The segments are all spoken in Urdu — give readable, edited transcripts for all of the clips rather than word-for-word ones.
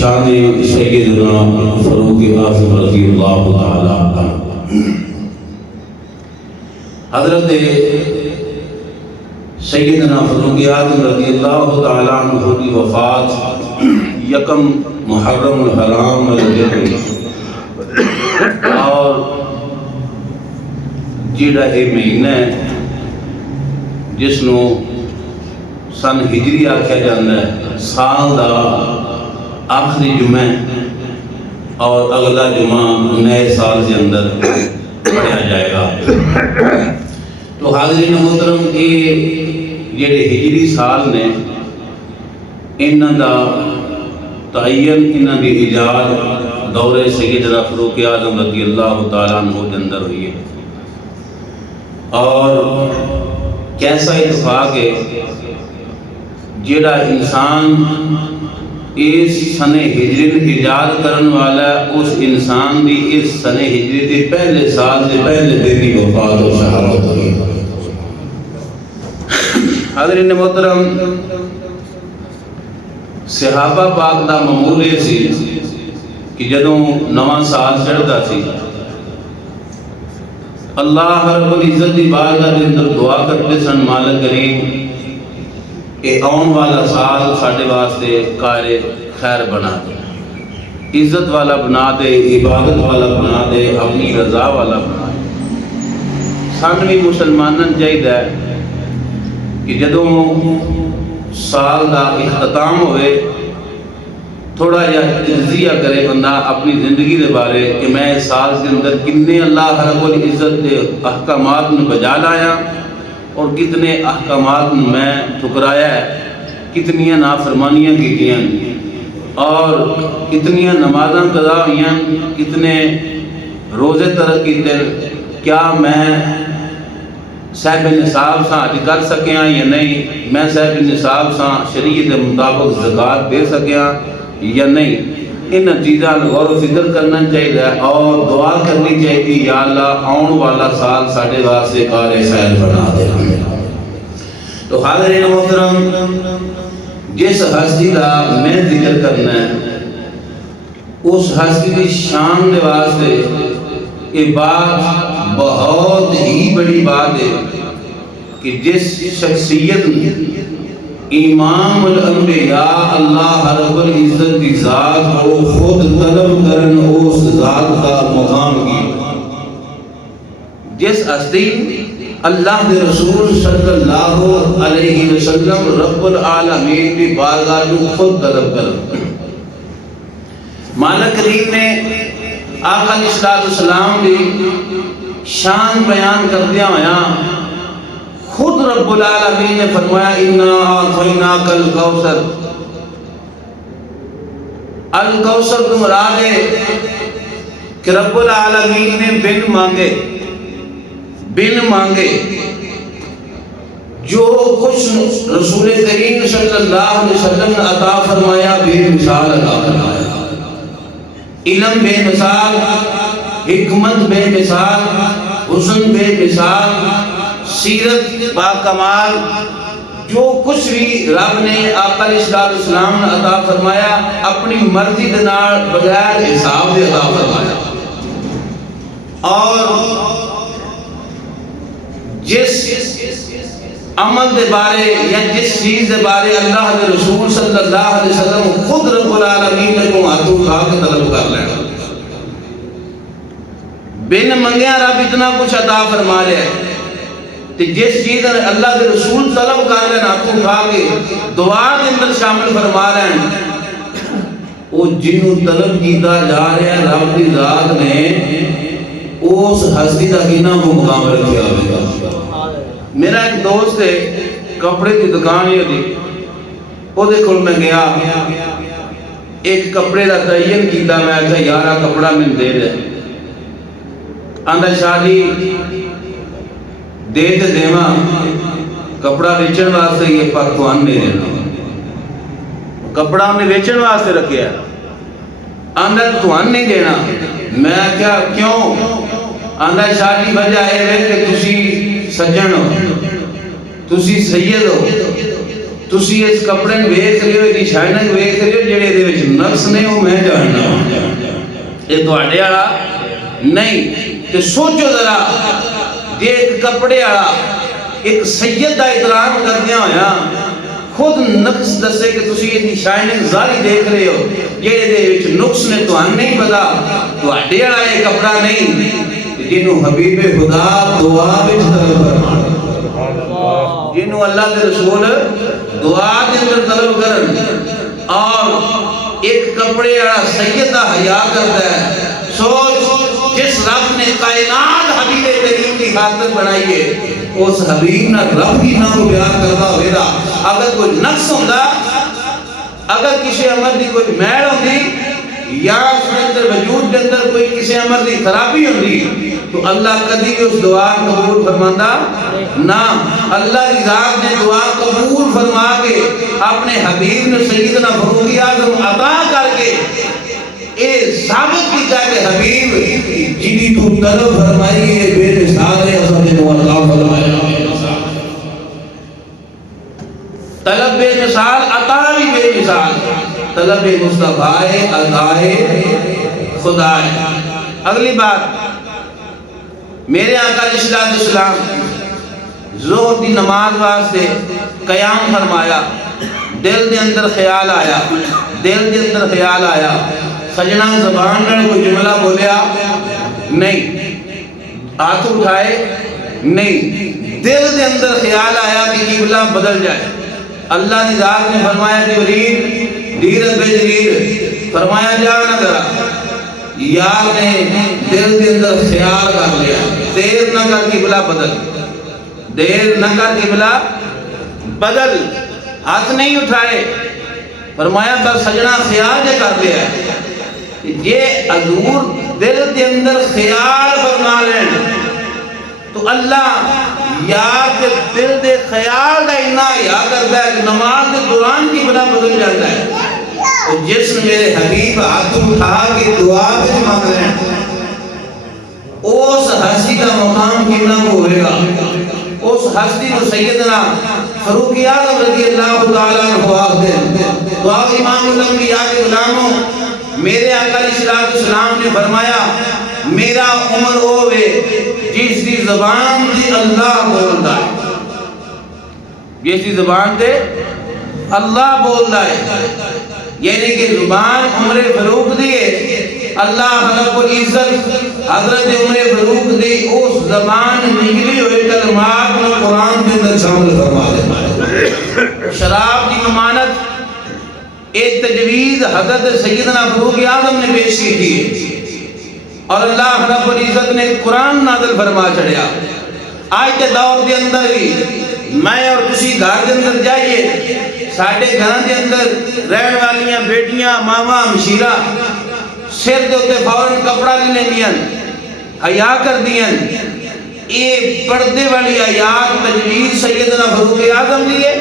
شان سیدنا فاروق اعظم رضی اللہ تعالی عنہ۔ حضرت سیدنا فاروق اعظم رضی اللہ تعالی عنہ کی وفات یکم محرم الحرام اور جیڑا یہ مہینہ ہے جس نو سن ہجری آکھیا جاندہ ہے، سال دا آخری جمعہ اور اگلا جمعہ نئے سال کے اندر پڑھا جائے گا۔ تو حاضرین محترم یہ جڑے ہجری سال نے انہاں دا تعین انہاں دی ایجاد دور سیدنا فاروق اعظم رضی اللہ تعالیٰ عنہ کے اندر ہوئی ہے، اور کیسا اتفاق ہے جڑا انسان اس سن ہجری ایجاد کرن والا اس انسان دی اس سن ہجری کے پہلے سال سے پہلے دن کی وفات و شہادت ہوئی۔ حضرین محترم، صحابہ پاک دا معمول یہ سی کہ جدوں نواں سال چڑھتا سی اللہ رب العزت دی بارگاہ دے اندر دعا کرتے سن، مالک کریم اے آن والا سال ساڈے واسطے قائر خیر بنا دے، عزت والا بنا دے، عبادت والا بنا دے، اپنی رضا والا بنا دے۔ سان بھی مسلمانوں چاہیے کہ جدوں سال دا اختتام ہوئے تھوڑا یا تجزیہ کرے بندہ اپنی زندگی دے بارے کہ میں اس سال کے اندر کتنے اللہ رب العزت دے احکامات میں بجا لایا اور کتنے احکامات میں ٹھکرایا ہے، کتنی نافرمانیاں کیتیاں اور کتنی نمازاں قضا ہوئیاں، کتنے روزے ترک کیتے، کیا میں صاحب نصاب سا حج کر سکیاں یا نہیں، میں صاحب نصاب سا شریعت کے مطابق زکوٰۃ دے سکیاں یا نہیں۔ ان چیزاں غور و فکر کرنا چاہیے اور دعا کرنی چاہیے یا اللہ آن والا سال ساڈے واسطے قائر خیر بنا دے۔ تو حاضرین محترم، جس ہستی کا میں ذکر کرنا ہے اس ہستی کی شان دے واسطے یہ بات بہت ہی بڑی بات ہے کہ جس شخصیت نے امام الانبیاء اللہ رب العزت کی ذات کو خود طلب کرن اس ذات کا مقام کی، جس ہستی اللہ کے رسول صلی اللہ علیہ وسلم رب العالمین کی بارگاہ کو خود طلب کرن۔ مالک کریم نے آقا علیہ السلام کی شان بیان کردیا ہویا خود رب العالمین نے فرمایا اِنَّا أَعْطَيْنَاكَ الْكَوْثَرَ، الکوثر تو مراد ہے کہ رب العالمین نے بن مانگے جو کچھ رسول کریم صلی اللہ علیہ وسلم نے عطا فرمایا بے مثال عطا فرمایا، علم بے مثال، حکمت بے مثال، حسن بے مثال، سیرت با کمال، جو کچھ بھی رب نے آقا علیہ السلام نے عطا فرمایا اپنی مرضی دے نال بغیر حساب دے عطا فرمایا۔ اور جس عمل دے بارے یا جس چیز دے بارے اللہ کے رسول صلی اللہ علیہ وسلم خود رب العالمین نے کو ہاتھوں اٹھا کے طلب کر لینا، بن منگیا رب اتنا کچھ عطا فرما رہا ہے، جس چیز اللہ کے رسول طلب کر رہے ہیں ہاتھوں اٹھا کے دعا کے اندر شامل فرما رہے ہیں، وہ جنہوں طلب کیتا جا رہے ہیں رب کی ذات نے اس ہستی کا کتنا کو مقام رکھا ہوگا۔ میرا ایک دوست ہے کپڑے کی دکان ہی ہوتی، وہ دیکھو میں گیا ایک کپڑے کا تعین کیتا، میں کہا یارا کپڑا میں دے دے، آندہ شادی دے دے دیما کپڑا بیچن واسطے یہ پر تو ان نہیں دینا، کپڑا ہم نے بیچن واسطے رکھیا آندہ تو ان نہیں دینا۔ میں کیا کیوں؟ آندہ شادی وجہ ہے کہ تسی سجن ہو، تسی سید ہو، تسی اس کپڑے ویکھ رہے ہو، یہ شائننگ ویکھ رہے ہو، جڑے دے وچ نقص نے وہ میں جاننا، یہ تواڈے والا نہیں۔ تے سوچو ذرا، جے ایک کپڑے والا ایک سید دا احترام کردیا ہویا خود نقص دسے کہ تسی یہ شائننگ ظاہری دیکھ رہے ہو، جڑے دے وچ نقص نے تہانوں نہیں پتا، تواڈے والا یہ کپڑا نہیں، جنوں حبیب خدا دعا وچ طلب فرمایا، جنوں اللہ کے رسول دعا کے اندر طلب کرن، اور ایک کپڑے والا سید دا حیا کرتا ہے۔ سوچ، جس رب نے کائنات حبیب کریم کی خاطر بنائی ہے، اس حبیب نہ رب کی نام بیان کرتا ہوئے دا، اگر کوئی نقص ہوندا، اگر کسی عمل دی کوئی میل ہوندی یا اس کے اندر وجود کے اندر کوئی کسی عمل دی خرابی ہوندی تو اللہ کبھی بھی اس دعا قبول فرماندا نہ۔ اللہ کی ذات نے دعا قبول فرما کے اپنے حبیب نے سیدنا فاروق اعظم عطا کر کے اے ثابت کیتا کہ حبیب جنی تو طلب فرمائی ہے بے مثال ہے، اصل نے عطا فرمایا طلب بے مثال، عطا بھی بے مثال، طلب مصطفیٰ ہے، عطا ہے خدا ہے۔ اگلی بات، میرے آقا علیہ السلام ظہر کی نماز واسطے قیام فرمایا، دل دے اندر خیال آیا، دل دے اندر خیال آیا، سجنا زبان نے کوئی جملہ بولیا نہیں، ہاتھ اٹھائے نہیں، دل دے اندر خیال آیا کہ قبلہ بدل جائے۔ اللہ نے ذات نے فرمایا جبریل دھیرت بے جبریل، فرمایا جا نہ ذرا، یار نے دل دے اندر خیال کر لیا، دیر نہ کر قبلہ بدل، دیر نہ کر قبلہ بدل، ہاتھ نہیں اٹھائے، فرمایا بس سجنا خیال جے کر لیا ہے، یہ حضور دل دے اندر خیال فرما لیں تو اللہ یار کے دل دے خیال دا اتنا یا کرتا ہے کہ نماز کے دوران کی بنا بدل جاتا ہے۔ تو جس نے میرے حبیب ہاتھ اٹھا کے دعا بھی مانگ رہے ہیں، اس ہستی کا مقام کتنا ہوئے گا، اس ہستی کو سیدنا فاروق اعظم رضی اللہ تعالیٰ عنہ آخر دعا امام الانبیاء کے غلاموں، میرے آقا علیہ السلام نے فرمایا میرا عمر ہوئے جس کی زبان دی اللہ بولتا ہے، جس کی زبان دے اللہ بولتا ہے، یعنی کہ زبان عمر فاروق دیئے، اللہ رب العزت حضرت عمر فاروق دی اس زبان نکلی ہوئے کلمات میں قرآن کے اندر شامل فرما دے۔ شراب کی ممانت ایک تجویز حضرت سیدنا فاروق اعظم نے پیش کی تھی اور اللہ رب العزت نے قرآن نازل فرما چڑھیا۔ آج کے دور کے اندر بھی میں اور کسی گھر کے اندر جائیے، ساڑھے گھران کے اندر رہن والیاں بیٹیاں ماما مشیرہ سر دے ہوتے فوراں کپڑا لینے دیاں حیا کر دیاں، یہ پردے والی آیات تجویز سیدنا فاروق اعظم دیئے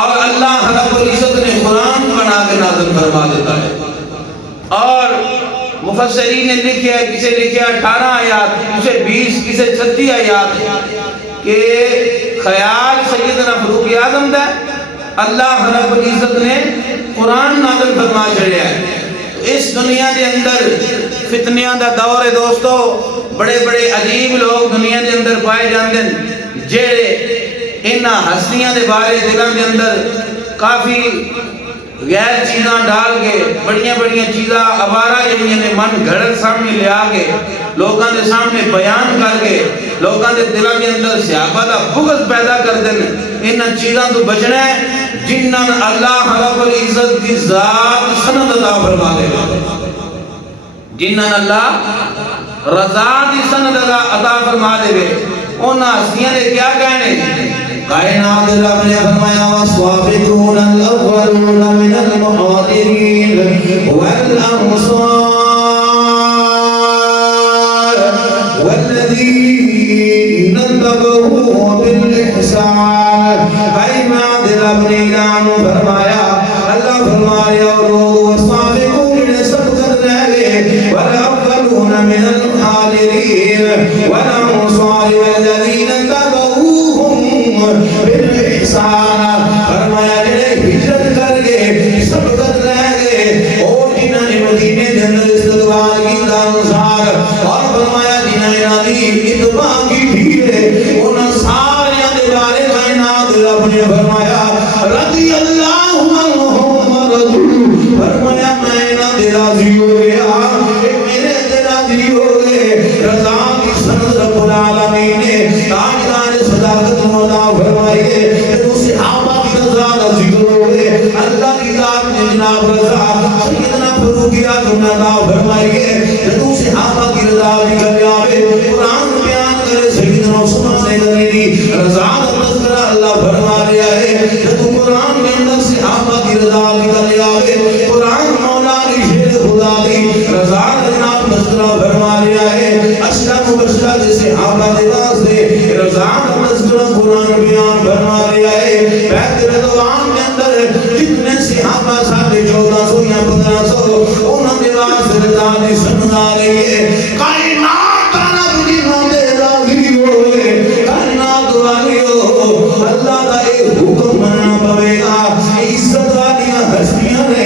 اور اللہ رب العزت نے قرآن بنا کے نازل فرما دیتا ہے۔ اور مفسرین نے لکھا ہے، کسے لکھا 18 آیات، کسے 20، کسے 36 آیات کہ خیال سیدنا فاروق اعظم دا اللہ رب العزت نے قرآن نازل فرما چڑھیا ہے۔ اس دنیا دے اندر فتنیاں دا دور ہے دوستو، بڑے بڑے عجیب لوگ دنیا دے اندر پائے جاندے ہیں جڑے انہاں ہستیاں دے بارے دلان دے اندر کافی غیر چیزاں ڈال کے بڑیاں بڑیاں چیزاں عبارہ جنہیں نے من گھڑل سامنے لے آگے لوگاں دے سامنے بیان کر کے لوگاں دے دلان دے اندر سیابہ دا بغض پیدا کر دیں۔ انہاں چیزاں تو بچنا ہے جنہاں اللہ رب العزت کی ذات سند عطا فرما دے، جنہاں اللہ رضا دی سند عطا فرما دے، انہاں ہستیاں نے کیا کہنے؟ کائنات رب نے فرمایا والسابقون الاولون من المہاجرین والانصار والذین اتبعوہ بالاحسان، کائنات رب نے فرمایا، اللہ فرمایا والسابقون سبقت رہے والاولون من المہاجرین والانصار والذین اتبعوہ بالإحسان، فرمایا مدینے دے اندر استقبال کیتا انصار اور فرمایا جنہاں انہاں دی اتباع کی ہے انہاں سارے دے بارے کائنات رب نے فرمایا رضی اللہ عنہم ورضوا فرمایا میں انہاں دے راضی ہو گیا میرے دے راضی ہو گئے رضا کی سند رب العالمین نے تاجدار صداقت مولا فرمائیے کہ صحابہ کی رضا کا ذکر ہوئے اللہ کی ذات نے جناب رضا سیدنا فاروق اعظم اللہ فرمائیے جدو صحابہ کی رضا ذکر آوے قرآن بیان کرے سیدنا عثمان غنی رضا کا تذکرہ اللہ فرما رہا ہے جدو قرآن کے اندر صحابہ کی رضا ذکر آوے قرآن مولا کی شیر خدا دی رضا جناب تذکرہ فرما رہا ہے اشرف مبشرہ کے صحابہ دے واسطے رضا کا تذکرہ قرآن بیان فرما رہا ہے بیت رضوان کے اندر جتنے صحابہ ساڑھے 1400 یا 1500 انہوں نے واسطے رضا دی سند آ رہی ہے کائنات رب دی مندے راضی ہوئے کائنات والیو اللہ کا ایک حکم مننا پوے گا عزت والیاں ہستیاں نے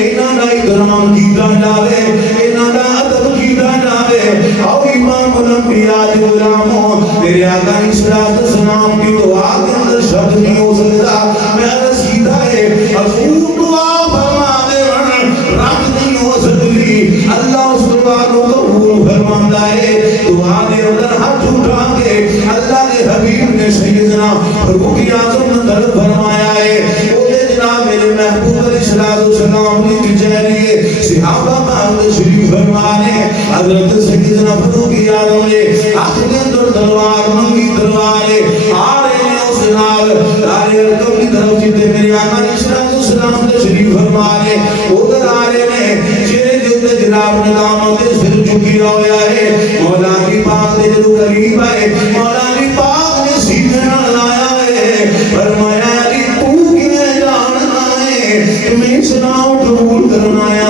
انہاں دا اکرام کیتا جاوے انہاں دا ادب کیتا جاوے او امام الانبیاء دی غلاموں میرے آقا اسلام السلام کی دعا کے اندر شبد نہیں ہو سکتا میں عرض کیتا ہے حضور دعا فرما دے رب نہیں ہو سکتی اللہ اس دعا کو قبول فرماتا ہے دعا دے اندر ہاتھ اٹھا کے اللہ کے حبیب نے سیدنا فاروق اعظم نے طلب فرمایا ہے وہ دے جناب میرے محبوب علیہ السلام کی کچہری صحابہ پاک تشریف فرمانے حضرت سیدنا فاروق اعظم نے ہاتھ کے اندر تلوار منگی تلوار آ رہے ہیں اس جناب آرے ارکم کی طرف جیتے میرے آقا علیہ السلام تشریف فرمانے ادھر آ رہے ہیں چہرے جیتے جناب نے دامت سر چکیا ہویا ہے مولا کی پاک نے جو قریب آئے مولا کی پاک نے سیدھے لایا ہے فرمایا علی تو کنے جاننا ہے تمہیں اسلام قبول کرنا ہے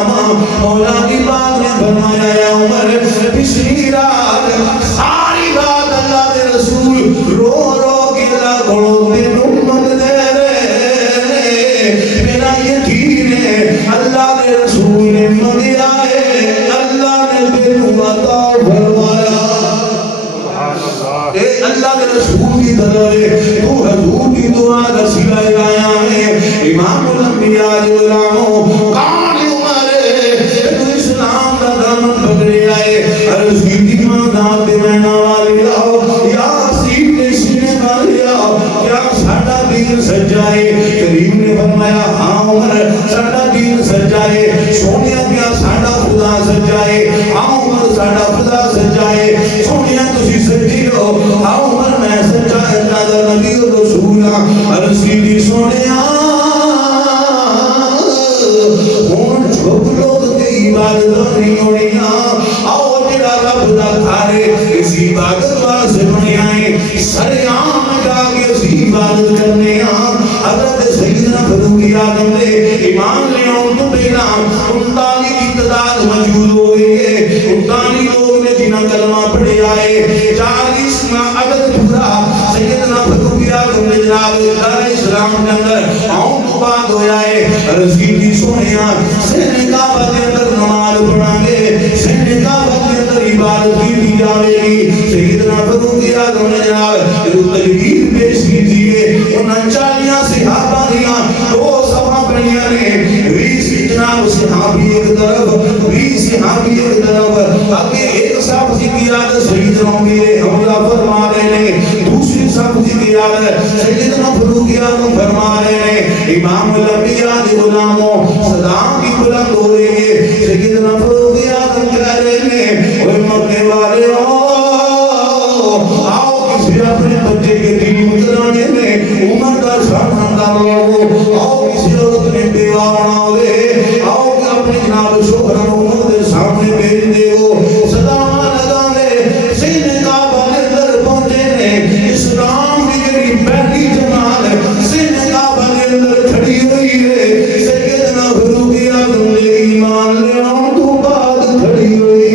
مولا کی پاک نے فرمایا یا عمر پچھلی رات ساری رات اللہ کے رسول رو رو کے اللہ گھڑوں کے نمت دے رہے میرا یقین ہے اللہ کے رسول نے مدیا ہے اللہ نے تینوں عطا فرمایا اے اللہ کے رسول کی طرف تو حضور کی دعا کا صلہ آیا ہے امام الانبیاء غلاموں کون عمر تو اسلام کا دامن پکڑے آئے عرض کی دیمان دام دے میں نوالی آؤ یا سیب کے سینے والی آؤ کیا ساڑھا دین سجائے کریم نے فرمایا ہاں عمر ساڑھا دین سجائے سونیا کیا ساڑھا خدا سجائے ہاں عمر ساڑھا خدا سجائے سونیا تسی سجی ہو ہاں عمر میں سجائے اللہ دا نبی و رسولہ عرض کی دی سونیا ہون چھوک لوگ کے عبادت نہیں ہونیا آؤ جڑا رب دا کھارے اس عبادت واسے بنے آئیں سرے عام جا کے اس عبادت کرنے آئیں حضرت سیدنا فاروق اعظم نے ایمان لے آؤں تو پہلا 39 کی تعداد موجود ہو گئی ہے 39 لوگ نے جنہاں کلمہ پڑھے آئے 40 عدد پورا سیدنا فاروق اعظم نے جناب دار اسلام کے اندر آؤں تو بعد ہویا ہے عرض کی سونیا سہنے کعبہ کے اندر نماز پڑھاں گے سہنے کعبہ کے اندر عبادت کی دی جاوے گی سیدنا فاروق اعظم نے جناب تجوید پیش کیجئے انہاں 40 صحابہ دیاں 2 صفحہ پڑھیاں نے 20 جناب صحابی ایک طرف 20 صحابی ایک طرف آگے ایک صاحب کی قیادت سیدنا امیر حمزہ فرما رہے ہیں دوسری صاحب کی قیادت سیدنا فاروق اعظم فرما رہے ہیں امام الانبیاء دی غلاموں صدام کی بلند ہو رہی ہے سیدنا فاروق اعظم کہہ رہے ہیں اوہ مکے والے آؤ کسی اپنے بچے کے دین کرانے میں عمر کا سامنا کر لو آؤ کسی عورت نے بیوہ بنا ہوئے آؤ کہ اپنے جناب شوہر عمر کے سامنے بھیج دے ہو صدامہ لگا دے سینے کعبہ کے اندر پہنچے نے اسلام کی جڑی پہلی جماعت سینے کعبہ کے اندر کھڑی ہوئی ہے سیدنا فاروق اعظم نے ایمان لے آؤں تو بعد کھڑی ہوئی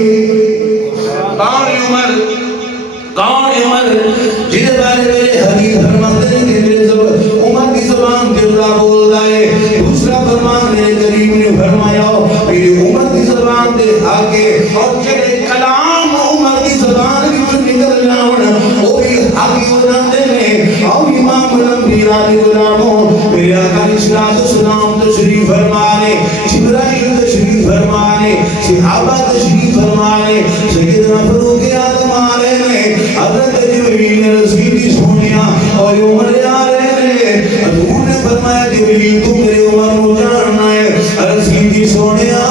کون عمر جس بارے میرے حدیث فرماتے ہیں کہ میرے عمر کی زبان کے اللہ بول رہا ہے دوسرا فرمان میرے کریم نے فرمایا میری عمر کی زبان اور جڑے کلام عمر دی زبان وچ نکل جاون او بھی حق ہو جاندے نے او امام الانبیاء علیہ السلام میرے آقا علیہ السلام تشریف فرمانے جبرائیل تشریف فرمانے صحابہ تشریف فرمانے سیدنا فاروق اعظم آ رہے نے حضرت جبریل رسیدی سونیا اور عمر آ رہے نے حضور نے فرمایا جبریل تو میرے عمر کو جاننا ہے رسیدی سونیا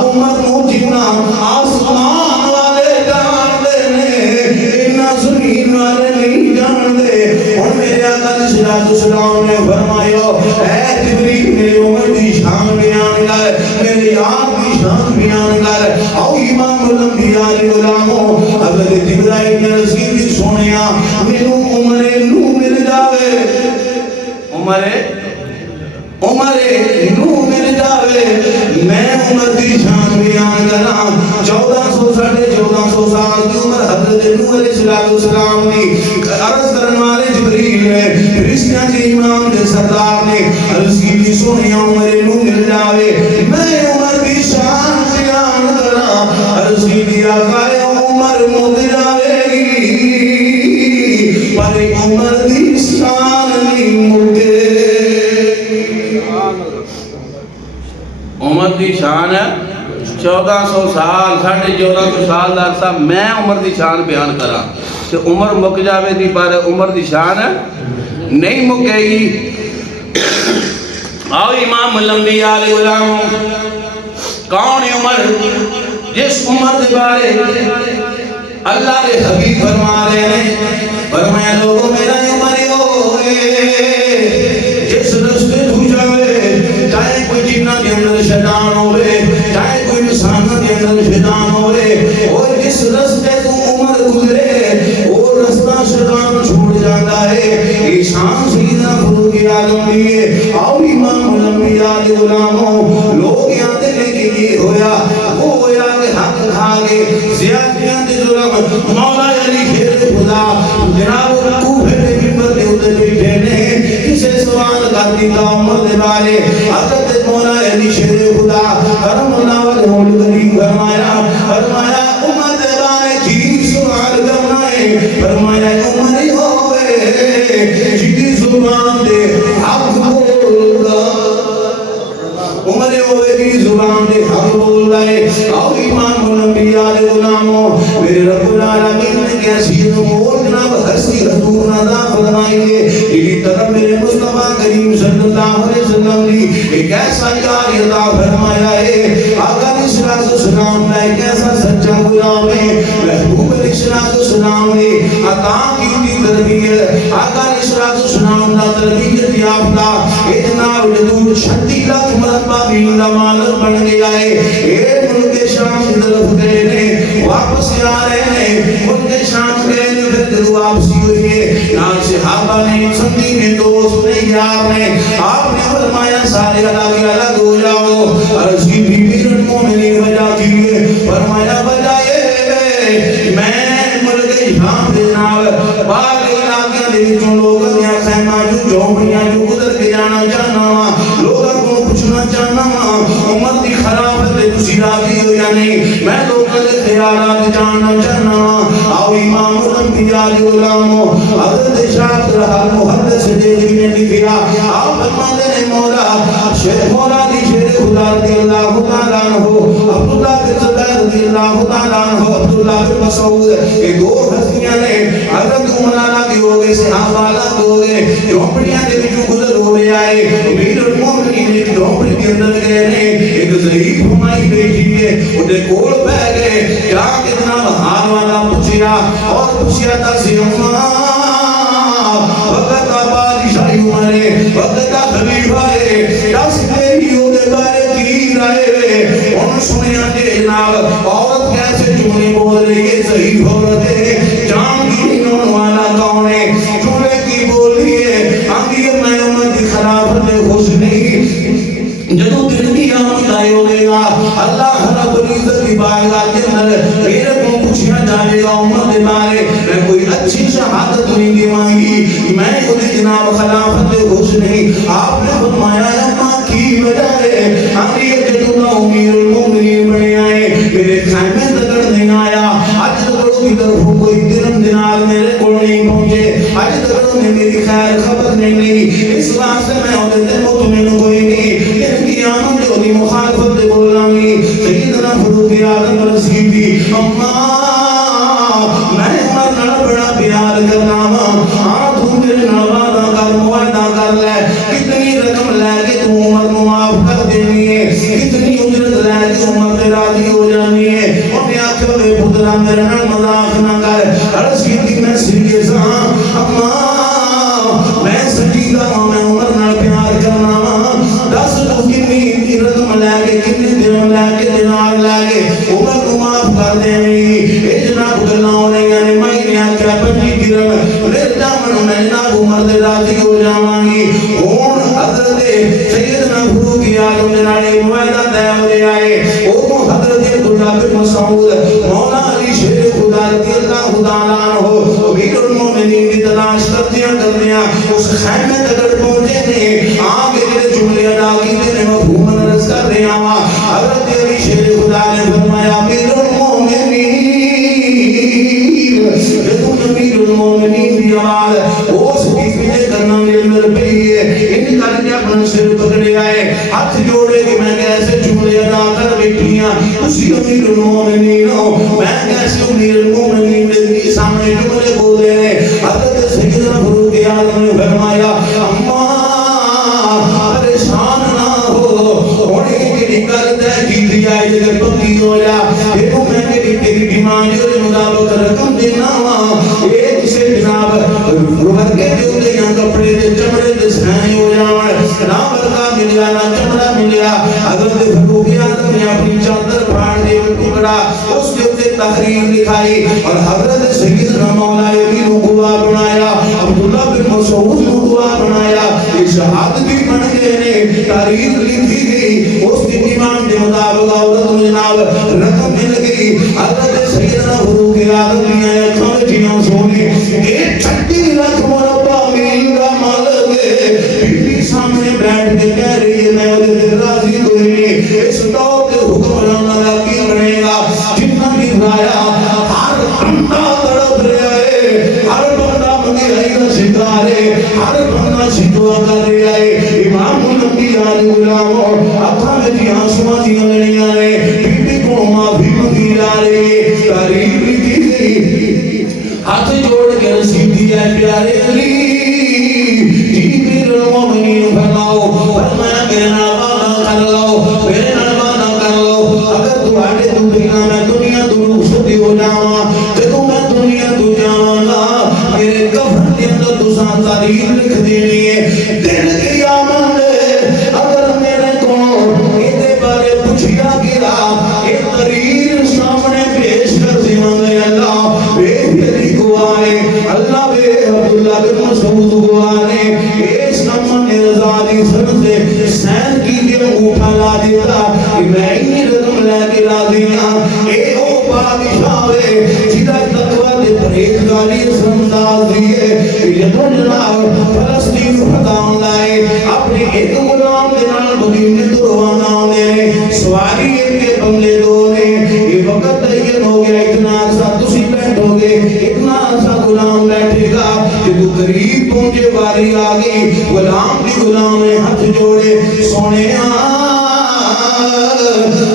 عمر کو جنا آسمان والے جانتے نے انہا زمین والے نہیں جانتے اور میرے آقا علیہ السلام نے فرمایا اے جبریل میرے عمر کی شان بیان کر میرے یار کی شان بیان کر او امام الانبیاء علیہ السلام حضرت جبرائیل نے رسیدی سونیا میرے عمر نو مل جاوے عمر نو مل جاوے میں عمر دی شان بیان کراں 1400 سال کی عمر حضرت نوح علیہ السلام کی عرض کرنے والے جبریل نے فرشتیاں کے امام دے سردار نے عرض کی سونیا عمر نو مل جاوے میں عمر دی شان بیان کراں عرض کی آقا عمر مل جاوے گی پر عمر دی شان نہیں ملتے عمر دی شان ہے 1400 سال 1450 سال دا عرصہ میں عمر دی شان بیان کرا کہ عمر مک جاوے دی پر عمر دی شان نہیں مکے گی آؤ امام الانبیاء علیہ السلام کون ہے عمر جس عمر دے بارے اللہ کے حبیب فرما رہے ہیں فرمایا لوگوں میرا عمر ہوئے جس رستے تو جاوے چاہے کوئی جنہ کے اندر شیطان ہوئے چاہے کوئی انسان کے اندر شیطان ہوئے اور جس رستے تو عمر گزرے وہ رستہ شیطان چھوڑ جاتا ہے یہ شان سیدنا فاروق اعظم دیئے آؤ امام الانبیاء علیہ السلام لوگ یہاں دینے کے لیے ہویا وہ ہویا کہ حق کھا گے زیادتیاں دے ظلم مولا علی شیر خدا جناب کوفے دے ممبر دے ادھر بیٹھے نے کسے سوال کر دیتا عمر دے بارے حضرت مولا علی شیر خدا کرم اللہ والے حول کریم فرمایا عمر دے بارے کی سوال کرنا ہے فرمایا عمر ہوئے جی زبان دے حق بول گا عمر ہوئے کی زبان دے حق بول گئے آؤ امام الانبیاء علیہ السلام میرے رب العالمین نے کیسی نمور جناب ہستی حضور ندا فرمائیے ایک طرح میرے مصطفیٰ کریم صلی اللہ علیہ وسلم نے ایک ایسا یاری عطا فرمایا ہے آقا علیہ السلام نے ایک ایسا سچا غلام ہے محبوب علیہ السلام نے عطا کی تھی تربیت آقا علیہ السلام نے تربیت یافتہ اتنا وجود 36 لاکھ مرتبہ بھی مالک بن گیا ہے ایک ملک شام کی طرف گئے نے واپس آ رہے ہیں ملک شام گئے نے پھر واپسی ہوئی ہے نال صحابہ نے سنگی نے دوست نے یار نے آپ نے فرمایا سارے الگ ہو جاؤ عرض کی بیوی المومنین وجہ کیے فرمایا وجہ یہ میں ملک شام دے نال باغ علاقے دے وچوں لوگاں دے خیمہ جو جھونپڑیاں جو گزر کے جانا چاہنا وا لوگاں کو پوچھنا چاہنا وا عمر دی خلافت تے تسی راضی ہو یا نہیں میں لوگاں دے خیالات جاننا چاہنا وا آؤ امام الانبیاء علیہ السلام حضرت شاہ عبدالحق محدث دہلوی نے لکھا آپ فرماتے ہیں مولا شیخ مولا دی شیر خدا رضی اللہ تعالیٰ عنہ عبداللہ بن زبیر رضی اللہ تعالیٰ عنہ عبداللہ بن مسعود یہ دو ہستیاں نے حضرت عمرانہ کی ہو گئے صحابہ الگ ہو گئے جھونپڑیاں دے وچوں گزر ہو گئے آئے امیر المومنین ایک جھونپڑی کے اندر گئے نے ایک ضعیف ہمائی بیٹھی ہے انہیں کول بہ گئے کیا کتنا حال والا پوچھیا اور پوچھیا تھا سی وقت بادشاہی عمرے وقت خلیفہ ہے دس میری ہوتے بارے کی رہے ان سنیا کہ جناب عورت کیسے جملے بول رہی ہے صحیح عورت ہے جان کی نون والا کون ہے جملے کی بولی ہے آنگی میں امت کی خلافت خوش نہیں جدو دن کی آمد آئے ہوئے گا اللہ رب العزت کی بارگاہ کے اندر میرے کو پوچھنا جائے گا امت کے بارے میں کوئی اچھی شہادت نہیں دی مانگی میں خود جناب خلافت خوش نہیں آپ نے فرمایا اما کی وجہ ہے ہم یہ جدو نہ امیر المومنین بنے آئے مخالفت بولانگی سیدنا فاروق اعظم رسید دی اما میں عمر نال بڑا پیار کرنا ہاں تو میرے نال وعدہ کر معاہدہ کر لے کتنی رقم لے کے تو عمر کو معاف کر دینی ہے کتنی اجرت لے کے عمر تے راضی ہو جانی ہے انہیں آخیا اے پترا میرے نال مذاق نہ کر عرض کی میں سیریس ہاں اما میں سجیدہ ہوں میں عمر نال پیار کرنا دس تو کنی رقم لے کے کنی دن لے کے دینار لے کے عمر کو معاف کر دینی اے جناب گلاں ہونے یعنی میں نے آخیا 25 درہم لے دامن میں جناب عمر دے راضی ہو جاواں گی ہن حضرت سیدنا فاروق اعظم دے نال معاہدہ طے ہو گیا ہے او حضرت عبداللہ بن مسعود مولا علی شیر خدا رضی اللہ تعالی عنہ امیر المومنین کی تلاش کردیاں اس خیمے تک پہنچے نے آگے جڑے جملے ادا کیتے نے مفہوم عرض کر رہا ہاں حضرت علی شیر خدا نے فرمایا امیر المومنین امیر المومنین دی آواز اس بیوی نے کرنا مل پئی ہے ان کر کے اپنا سر پکڑے آئے ہاتھ جوڑے کہ میں کیسے جملے ادا کر بیٹھی ہاں اسی امیر المومنین ہو میں کیسے امیر المومنین کے سامنے جملے بولے ہیں حضرت سیدنا فاروق اعظم نے فرمایا اما پریشان نہ ہو انہیں کی گل طے کی دیا ہے پکی ہو جا دیکھو میں نے تیری ڈیمانڈ کے مطابق رقم دینا وا ایک سے جناب روبر کے جوتے یا کپڑے دے چمڑے دے سہنے ہو جاون نہ برکا ملیا نہ چمڑا ملیا حضرت فاروق اعظم نے اپنی چادر پھاڑ دے ٹکڑا اس کے اوپر تحریر لکھائی اور حضرت سیدنا مولا علی کو گواہ بنایا عبداللہ بن مسعود کو گواہ بنایا شہادت بھی بن گئے نے تاریخ لکھی گئی اس کے ایمان کے مطابق عورت کو جناب رقم مل گئی حضرت سیدنا فاروق اعظم کی آنکھوں جیاں سونے ایک 36 لاکھ مربع میل کا مالک ہے بیوی سامنے بیٹھ کے کہہ رہی ہے میں ادھر راضی کوئی نہیں اس دور کے حکمران کا کی بنے گا جتنا بھی رایا ہر بندہ تڑپ رہا ہے ہر بندہ مہنگائی کا شکار ہے ہر بندہ شکوا کر رہا ہے امام الانبیاء غلام اکھاں وچ آنسواں دی لڑیاں نے بیوی کو معافی منگی جا رہی ہے تاریخ لکھی گئی ہاتھ جوڑ کے رسید دیا پیارے علی امیر المومنین فرماؤ فرمایا میرے نال وعدہ کر لو میرے نال وعدہ کر لو اگر تواڈے تو بنا میں دنیا تو رخصت ہو جاواں جدوں میں دنیا تو جاواں گا میرے کفن دے اندر تساں تاریخ لکھ دینی ہے دل قیامت اگر میرے کو اے بارے پوچھیا گیا اے تحریر سامنے پیش کر دیواں گے اللہ اے علی کو آئے اللہ بے عبداللہ بن مسعود کو آئے اس نمن رضا دی سن سے سین کی دے انگوٹھا لا دیتا کہ میں ہی رقم لے کے راضی ہاں اے او بادشاہ ہے جدا تقوی دے پرہیزگاری سمجھدار دیے جدوں جناب فلسطین فتح لائے اپنے ایک غلام دے نال مدینے تو روانہ ہوندے نے سواری ایک کے بنگلے دو نے یہ وقت تعین ہو گیا اتنا عرصہ تسی بیٹھو گے اتنا عرصہ غلام بیٹھے گا کہ تو قریب پہنچے باری آ گئی غلام دی غلام نے ہاتھ جوڑے سونے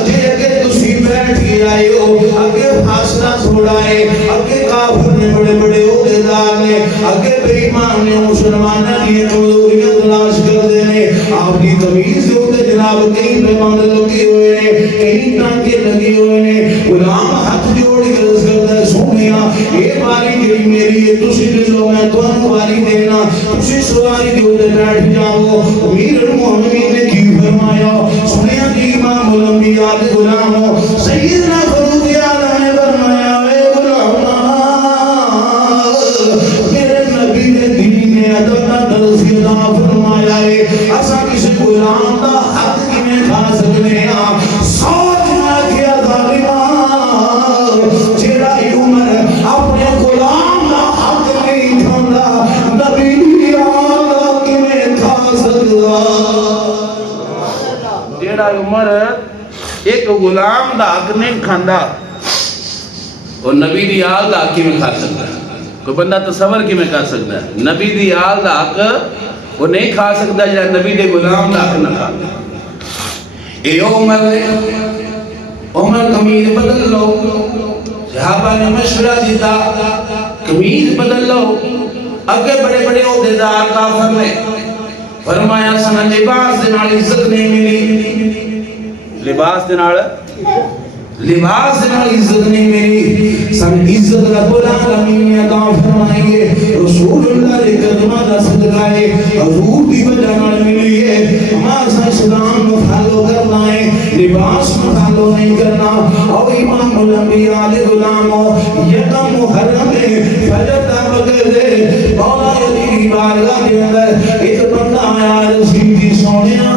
جے کہ تسی بیٹھ کے آئے ہو اگے فاصلہ تھوڑا ہے اگے کافر نے بڑے بڑے عہدیدار نے اگے بے ایمان نے مسلمانوں کی کمزوریاں تلاش کر دینے آپ کی تمیز سے ہوتے جناب کہیں پیماند لگے ہوئے نے کہیں ٹانکے لگے ہوئے نے غلام ہاتھ جوڑ کے عرض کرتا ہے سونیا یہ باری جڑی میری ہے تسی دے لو میں تمہیں باری دینا تسی سواری کے اوپر بیٹھ جاؤ امیر المومنین نے کی فرمایا سنیا جی امام الانبیاء دے غلام سیدنا فاروق اعظم نے فرمایا اے غلام میرے نبی نے دین نے ادب نہ درسی عطا فرمایا ہے اسا کسی غلام دا حق کیویں کھا سکنے ہاں سوچ نہ کیا ظالما جیڑا عمر اپنے غلام دا حق نہیں کھاندا نبی آلا کیویں کھا سکدا جیڑا عمر ایک غلام دا حق نہیں کھاندا اور نبی دی آل دا حق میں کھا سکتا ہے کوئی بندہ تصور کی میں کر سکتا ہے نبی دی آل دا حق وہ نہیں کھا سکتا جہاں نبی دے غلام دا حق نہ کھا اے عمر قمیض بدل لو. صحابہ نے مشورہ دیتا قمیض بدل لو. اگے بڑے بڑے عہدیدار کافر نے فرمایا سن لباس دے نال عزت نہیں ملی. لباس دے نال لباس دے نال عزت نہیں ملی. سن عزت رب العالمین نے عطا فرمائی ہے. رسول اللہ دے قدماں دا صدقہ ہے حضور دی وجہ نال ملی ہے. ہمارا اسلام نو فالو کرنا ہے, لباس نو فالو نہیں کرنا. او امام الانبیاء دے غلامو یکم محرم فجر دا وقت ہے مولا علی دی بارگاہ دے اندر ایک بندہ آیا رسیدی سونیا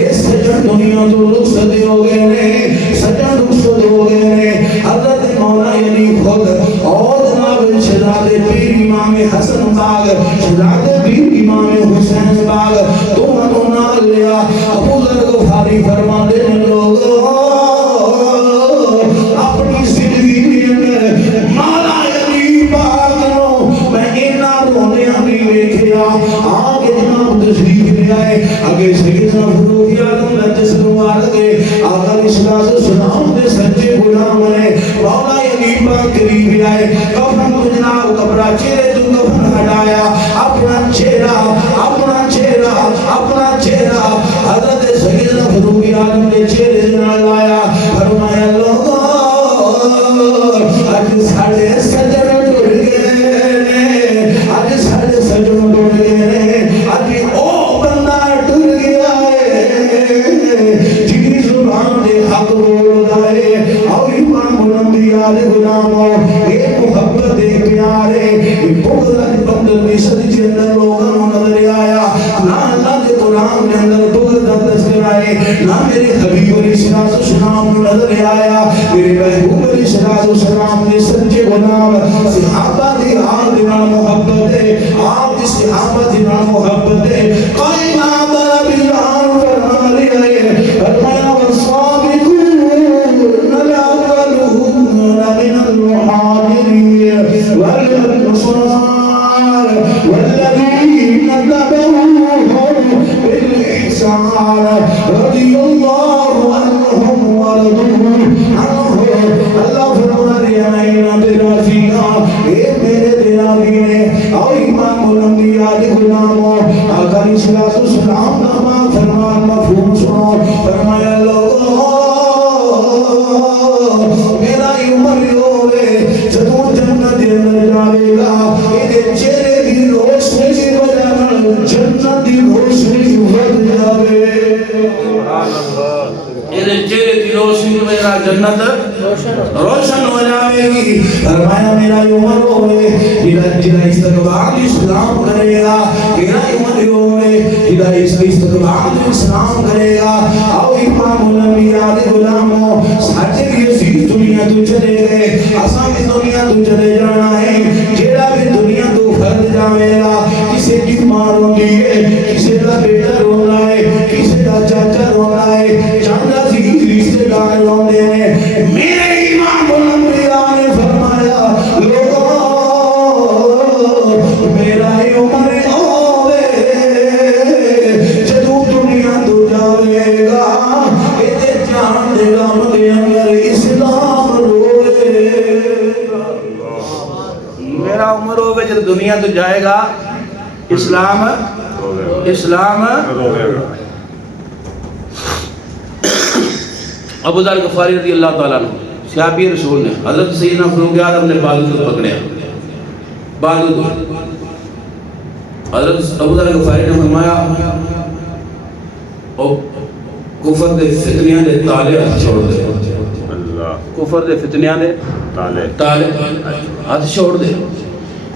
اس سجن دنیا تو رخصت ہو گئے نے, سجن رخصت ہو گئے نے. حضرت مولا علی خود اور جناب شہزادے پیر امام حسن باغ, شہزادے پیر امام حسین باغ دونوں نال لیا. ابو ذر غفاری فرماتے ہیں لوگوں اپنی زندگی کے اندر مولا علی پاک نو میں اینا رونیا نہیں ویکھیا. آگے جناب تشریف لے آئے, آگے سیدنا فاروق اعظم رضی اللہ عنہ کے آقا علیہ السلام دے سچے غلام نے مولا علی پاک قریب آئے. کفن کو جناب کپڑا چہرے تو کفن ہٹایا, اپنا چہرہ حضرت سیدنا فاروق اعظم نے چہرے سے لایا. فرمایا لوگوں اج ساڈے سجن ٹر گئے نے, اج ساڈے سجن ٹر گئے نے, اج او بندہ ٹر گیا ہے جی زبان دے حق بولدا ہے. او امام الانبیاء دے غلامو اے محبت دے پیارے اے بغض دے بندر دی صدی دے اندر لوگاں نوں نظر آیا. نہ اللہ دے قرآن دے اندر بغض دا تذکرہ ہے, نہ میرے حبیب علیہ السلام نوں نظر آیا. میرے محبوب علیہ السلام دے سچے غلام صحابہ دی آل دے نال محبت ہے, آپ دی صحابہ دی نال محبت ہے. قائمہ بلال فرما رہے ہیں فرمایا والصابقون الاولون من المہاجرین والانصار والذین اتبعوهم بالإحسان رضی اللہ عنہم ورضوا عنہ. اللہ فرما رہے ہیں برافینا اے میرے دلالی نے. او امام الانبیاء دے غلامو آقا علیہ السلام نامہ فرمان مفہوم سنو. فرمایا لوگوں میرا عمر ہوئے جدوں جنت دے اندر جاوے گا اے چہرے دی روشنی دی وجہ نال جنت دی روشنی ود جاوے. سبحان اللہ. اے چہرے دی روشنی میرا جنت روشن ہو جاوے گی. فرمایا میرا عمر ہوئے جنہ استقبال اسلام کرے گا, میرا عمر ہوئے جنہ استقبال اسلام کرے گا. او امام الانبیاء دے غلامو ساڈے بھی عزیز دنیا تو چلے گئے, اساں بھی دنیا تو چلے جانا ہے. جیڑا بھی دنیا تو فرد جاوے گا کسے کی ماں روندی ہے, کسے دا بیٹا روندا ہے, کسے دا چاچا روندا ہے, چاندہ عزیز رشتے دار روندے ہیں. میرے امام الانبیاء نے فرمایا لوگوں میرا عمر ہوئے جدوں دنیا تو جاوے گا اے جان دے غم دے اندر اسلام روے. میرا عمر ہوئے جب دنیا تو جائے گا اسلام ابو ذر غفاری رضی اللہ تعالیٰ عنہ صحابی رسول نے حضرت سیدنا فاروق اعظم نے بازو کو پکڑیا, بازو کو. حضرت ابو ذر غفاری نے فرمایا او کفر دے فتنیاں دے تالے ہاتھ چھوڑ دے. کفر دے فتنیاں دے تالے ہاتھ چھوڑ دے.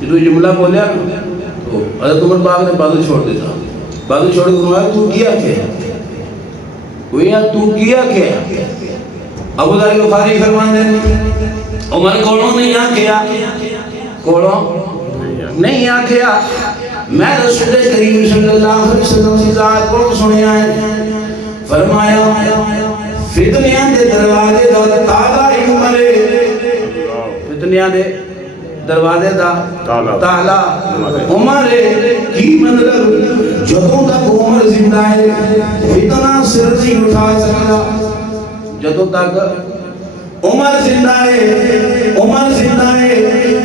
جو جملہ بولیا تو حضرت عمر پاک نے بازو چھوڑ دیتا. بازو چھوڑ کے فرمایا تو کیا کیا گویا تو کیا کیا. ابو ذر غفاری فرماتے ہیں عمر کولوں نہیں آکھیا, کولوں نہیں آکھیا, میں رسول کریم صلی اللہ علیہ وسلم کی ذات کو سنیا ہے. فرمایا فتنیاں دے دروازے دا تالا عمر, فتنیاں دے دروازے دا تالا عمر کی مطلب جدوں تک عمر زندہ ہے فتنہ سر نہیں اٹھا سکتا جدوں تک عمر زندہ ہے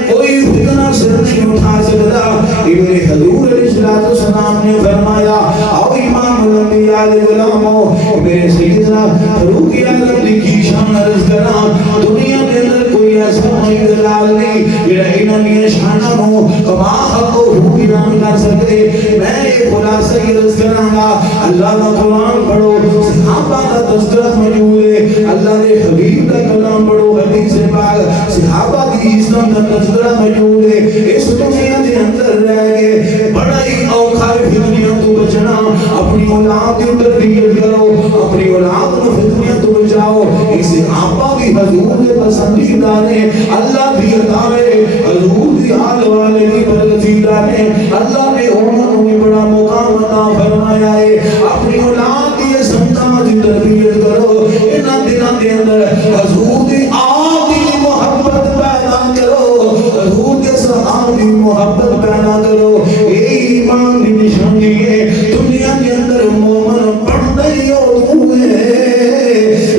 کوئی فتنہ سر نہیں اٹھا سکتا ابن حضور علیہ السلام نے فرمایا او امام الانبیاء غلامو میرے سیدنا فاروق اعظم کی شان عرض کرا دنیا کے اندر کوئی ایسا دلال نہیں جڑا انہاں دی شاناں نو کما حق ہو بیان کر سکے میں ایک خلاصہ عرض کراں گا اللہ کا قرآن پڑھو صحابہ کا تذکرہ موجود ہے اللہ دے حبیب کا کلام پڑھو حدیث پاک صحابہ دی عزت کا تذکرہ موجود ہے اس دنیا دے اندر رہ کے بڑا ہی اوکھا فتنیاں تو بچنا اپنی اولاد کی تربیت کرو اپنی اولاد کو فتنیاں تو بچاؤ اس صحابہ بھی حضور کے پسندیدہ نے اللہ بھی عطا ہے حضور دی آل والے کی پسندیدہ نے اللہ نے انہوں نے بڑا مقام عطا فرمایا ہے اپنی اولاد کی سنتاں دی تربیت کرو انہاں دنوں دے اندر حضور دی آل دی محبت پیدا کرو حضور کے صحابہ دی محبت پیدا کرو یہ ایمان دی نشانی ہے دنیا کے اندر مومن پڑھتے ہی ہوئے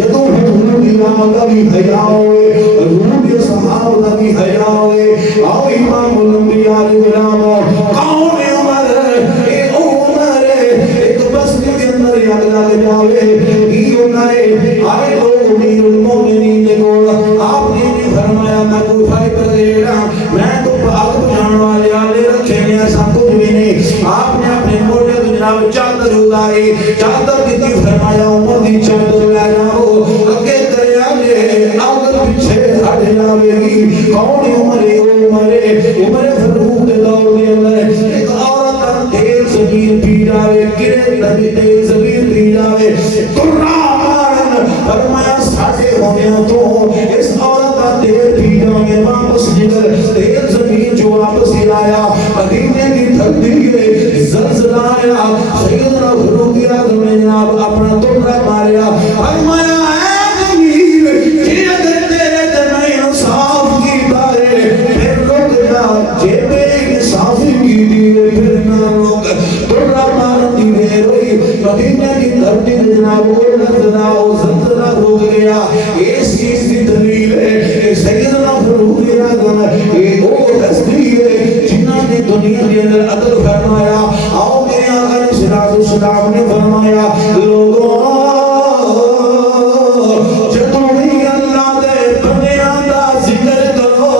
تو حضور دی آل کا بھی حیا ہوئے حضور کے صحابہ کا بھی حیا ہوئے آؤ امام الانبیاء غلامو کون ہے عمر اے عمر ایک بس کے اندر یاد لگ جاوے یہ عمر آئے لوگ امیر المومنین دے کول آپ نے بھی فرمایا میں کوئی فائدہ دے رہا میں تو پاک بجان والے آلے رکھے میں ایسا کچھ بھی نہیں آپ نے اپنے موٹے تو جناب چادر اگائی چادر دیتی فرمایا عمر دی چادر لے جاؤ اگے کرے آلے آگر پیچھے ہٹ جاوے گی کون عمر فاروق کے دور کے اندر ایک عورت تیز زمین پی جاوے گرے نبی تیز زمین پی جاوے ترہ مارن فرمایا ساٹھے ہونے تو اس عورت تیز پی جاوے واپس نکل تیز زمین جو واپس آیا مدینے کی دھرتی ہے زلزلہ آیا سیدنا فاروق اعظم نے جناب اپنا ترہ ماریا فرمایا اے زمین کہ اگر تیرے دمائن انصاف کی دارے پھر رک جا جیبے انصافی کی دیئے پھر نہ رک ترہ مارن دی دے روئی مدینہ کی دھرتی جناب زلزلہ رک گیا اس چیز کی دلیل ہے کہ سیدنا فاروق اعظم یہ وہ ہستی ہے جنہوں نے دنیا کے اندر عدل فرمایا آؤ میرے آقا علیہ السلام نے فرمایا لوگوں جدوں ہی اللہ دے بندیاں دا ذکر کرو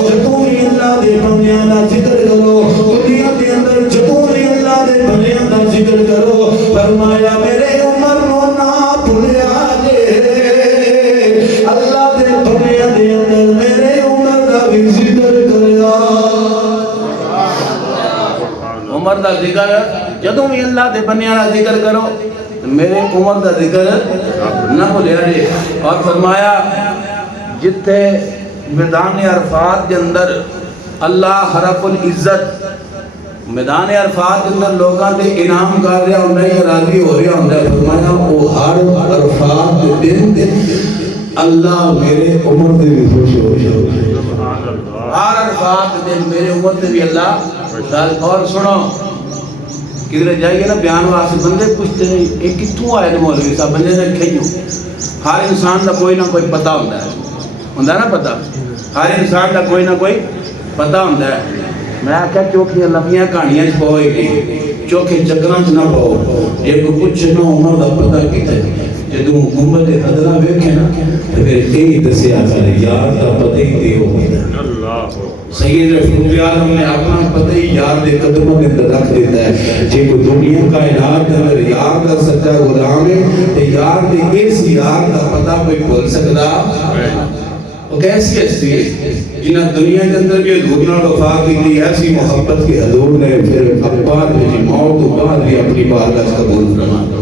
جدوں ہی اللہ دے بندیاں دا ذکر کرو دنیا کے اندر جدوں ہی اللہ دے بندیاں دا ذکر کرو فرمایا میرے عمر نو نہ بھولیا جے اللہ دے بندیاں دے اندر میرے عمر دا بھی ذکر کریا عمر دا ذکر جدوں بھی اللہ دے بندیاں دا ذکر کرو میرے عمر دا ذکر نہ بھولیا جے اور فرمایا جتھے میدان عرفات کے اندر اللہ رب العزت میدان عرفات کے اندر لوگاں دے انعام کر رہا ہوندا ہے راضی ہو رہا ہوندا ہے فرمایا وہ ہر عرفات دے دن اللہ میرے عمر دے بھی خوش ہو ہر عرفات دے دن میرے عمر دے بھی اللہ اور سنو کدھر جائیے نا بیان واسطے بندے پوچھتے ہیں یہ کتوں آئے مولوی صاحب بندے نے کھیوں ہر انسان کا کوئی نہ کوئی پتہ ہوتا ہے نا پتہ ہر انسان کا کوئی نہ کوئی پتہ ہوتا ہے میں آخیا چوکھیاں لمبیاں کہانیاں پوئے گی چوکھے چکراں نہ پاؤ ایک کچھ نہ عمر کا پتہ کتنے جدوں گنبد خضرا ویکھے نا تے پھر یہی دسیا کرے یار دا پتہ ہی تے ہو سید فاروق اعظم نے اپنا پتہ ہی یار دے قدموں کے اندر رکھ دیتا ہے جے کوئی دنیا کائنات کے اندر یار دا سچا غلام ہے تے یار دے اس یار دا پتہ کوئی بھول سکدا وہ کیسی ہستی ہے جنہاں دنیا کے اندر بھی حضور نال وفا کی ایسی محبت کی حضور نے پھر بعد میں موت تو بعد بھی اپنی بارگاہ قبول فرمایا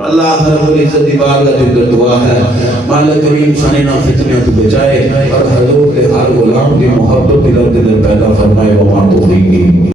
اللہ رب العزت کی بارگاہ میں دعا ہے مالک کریم سانینا فتنہ تو بچائے اور حضور کے ہر غلام کی محبت دل پیدا فرمائے وما توفیق